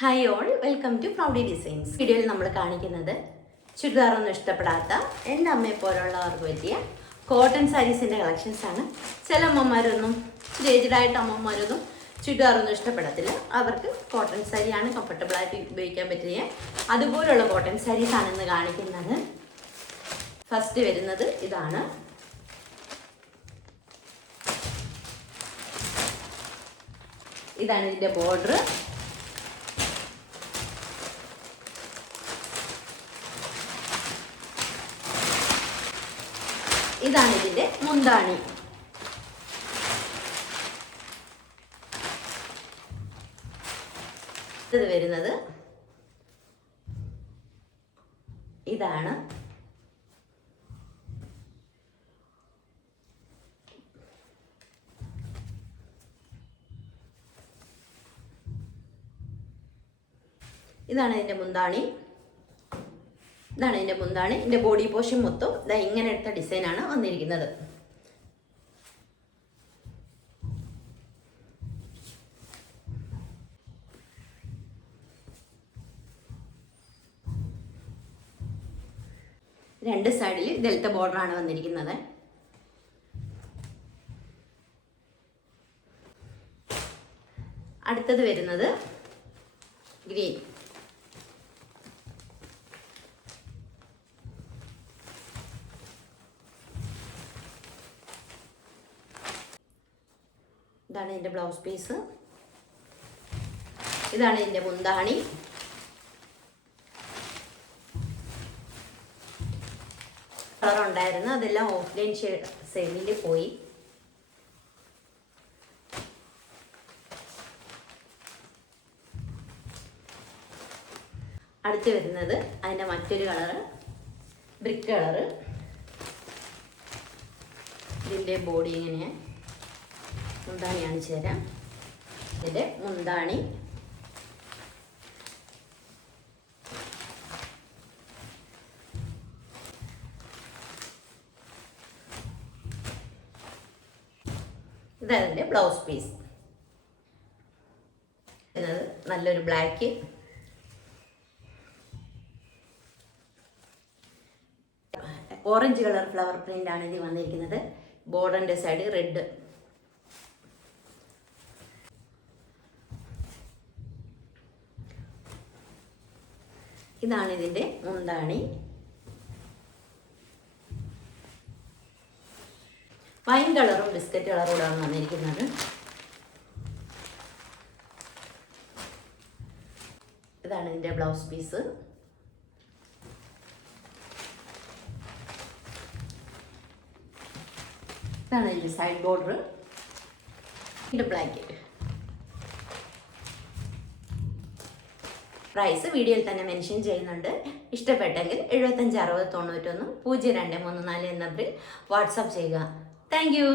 Hi all, welcome to Proudy Designs. വീഡിയോയിൽ നമ്മൾ കാണിക്കുന്നത് ചുരിദാറൊന്നും ഇഷ്ടപ്പെടാത്ത എൻ്റെ അമ്മയെ പോലുള്ളവർക്ക് പറ്റിയ കോട്ടൺ സാരീസിൻ്റെ കളക്ഷൻസ് ആണ്. ചില അമ്മമാരൊന്നും ഏജ്ഡായിട്ട് അമ്മമാരൊന്നും ചുരിദാറൊന്നും ഇഷ്ടപ്പെടത്തില്ല. അവർക്ക് കോട്ടൺ സാരിയാണ് കംഫർട്ടബിളായിട്ട് ഉപയോഗിക്കാൻ പറ്റിയ അതുപോലുള്ള കോട്ടൺ സാരീസ് ആണ് ഇന്ന് കാണിക്കുന്നത്. ഫസ്റ്റ് വരുന്നത് ഇതാണ്. ഇതാണ് ഇതിൻ്റെ ബോർഡർ. ഇതാണ് ഇതിന്റെ മുന്താണി. ഇത് വരുന്നത് ഇതാണ്. ഇതാണ് ഇതിന്റെ മുന്താണി. ഇതാണ് ഇതിൻ്റെ മുന്താണി. ഇതിൻ്റെ ബോഡി പോർഷൻ മൊത്തം ഇതാ ഇങ്ങനെ എടുത്ത ഡിസൈനാണ് വന്നിരിക്കുന്നത്. രണ്ട് സൈഡിൽ ഇതേലത്തെ ബോർഡറാണ് വന്നിരിക്കുന്നത്. അടുത്തത് വരുന്നത് ഗ്രീൻ. ഇതാണ് ഇതിൻ്റെ ബ്ലൗസ് പീസ്. ഇതാണ് ഇതിൻ്റെ മുന്താണി. കളർ ഉണ്ടായിരുന്നു, അതെല്ലാം ഓഫ്ലൈൻ സെയിലിൽ പോയി. അടുത്ത് വരുന്നത് അതിൻ്റെ മറ്റൊരു കളറ്, ബ്രിക്ക് കളറ്. ഇതിൻ്റെ ബോഡി ഇങ്ങനെ മുന്താണി കാണിച്ചു തരാം. ഇതിൻ്റെ മുന്താണി ഇതതിൻ്റെ ബ്ലൗസ് പീസ്. നല്ലൊരു black, orange colour flower print ആണ് ഇത് വന്നിരിക്കുന്നത്. ബോർഡറിൻ്റെ സൈഡ് റെഡ്. ഇതാണ് ഇതിൻ്റെ മുന്താണി. വൈൻ കളറും ബിസ്ക്കറ്റ് കളറും കൂടെ ആണ് വന്നിരിക്കുന്നത്. ഇതാണ് ഇതിൻ്റെ ബ്ലൗസ് പീസ്. ഇതാണ് ഇതിൻ്റെ സൈഡ് ബോർഡർ. ഇതിൻ്റെ ബ്ലാക്ക്. പ്രൈസ് വീഡിയോയിൽ തന്നെ മെൻഷൻ ചെയ്യുന്നുണ്ട്. ഇഷ്ടപ്പെട്ടെങ്കിൽ 75 60 91 0234 എന്ന നമ്പറിൽ വാട്സാപ്പ് ചെയ്യുക. Thank you.